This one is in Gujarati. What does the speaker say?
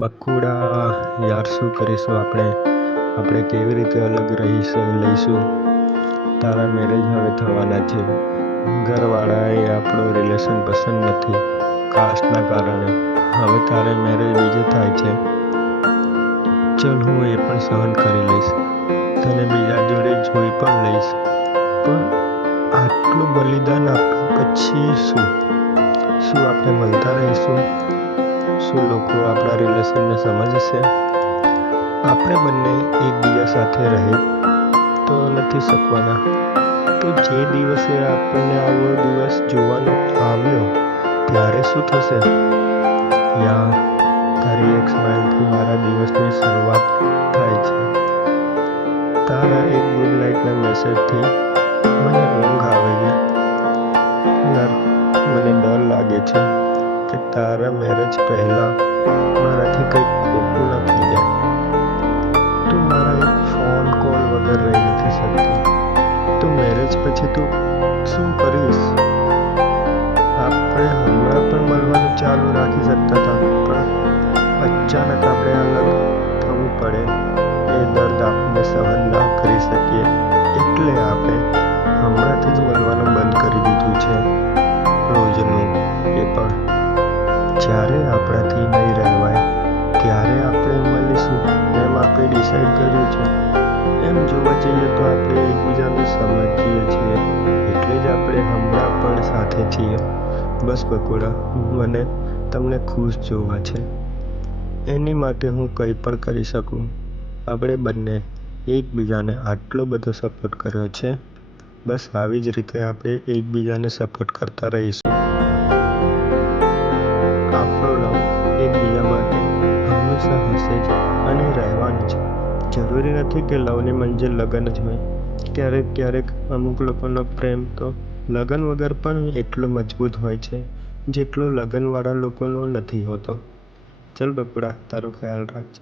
બકુડા યાર, શું કરીશું આપણે કેવી રીતે અલગ લઈશું. તારા મેરેજ હવે થવાના છે. ઘરવાળાએ આપણો રિલેશન પસંદ નથી કાસ્ટના કારણે. હવે તારે મેરેજ બીજે થાય છે. ચલ, હું એ પણ સહન કરી લઈશ. તને બીજા જોડે જોઈ પણ લઈશ. પણ આટલું બલિદાન આપ્યા પછી શું આપણે મળતા રહીશું? શું લોકો આપણા રિલેશનને સમજશે? આપણે બંને એકબીજા સાથે રહી તો નથી શકવાના. તો જે દિવસે આપણને આવો દિવસ જોવાનો આવ્યો ત્યારે શું થશે? યાર, તારી એક સ્માઇલથી મારા દિવસની શરૂઆત થાય છે. તારા એક ગુડ નાઇટના મેસેજથી મને ઊંઘ આવે છે. યાર, મને ડર લાગે છે કે તારા મેરેજ પહેલાં મારાથી કંઈક ખોટું ન થઈ જાય. તું મારા એક ફોન કોલ વગર રહી નથી શકતી. તો મેરેજ પછી તું શું કરીશ? આપણે હમણાં પણ મળવાનું ચાલુ રાખી શકતા હતા, પણ અચાનક આપણે અલગ થવું પડે એ દર્દ આપણે સહન ના કરી શકીએ, એટલે આપણે હમણાંથી જ મળવાનું બંધ કરી દીધું છે. રોજનું એ પણ જ્યારે આપણાથી નહીં રહેવાય ત્યારે આપણે મળીશું એમ આપણે ડિસાઈડ કર્યું છે. એમ જોવા જઈએ તો આપણે એકબીજાને સમજીએ છીએ, એટલે જ આપણે હમણાં પણ સાથે છીએ. બસ બકુડા, મને તમને ખુશ જોવા છે. એની માટે હું કંઈ પણ કરી શકું. આપણે બંને એકબીજાને આટલો બધો સપોર્ટ કર્યો છે. બસ આવી જ રીતે આપણે એકબીજાને સપોર્ટ કરતા રહીશું. આપણો લવ એકબીજા માટે હંમેશા હશે જ અને રહેવાનું છે. જરૂરી નથી કે લવની મંજિલ લગ્ન જ હોય. ક્યારેક અમુક લોકોનો પ્રેમ તો લગ્ન વગર પણ એટલો મજબૂત હોય છે જેટલો લગ્નવાળા લોકોનો નથી હોતો. ચલ બકુડા, તારો ખ્યાલ રાખજે.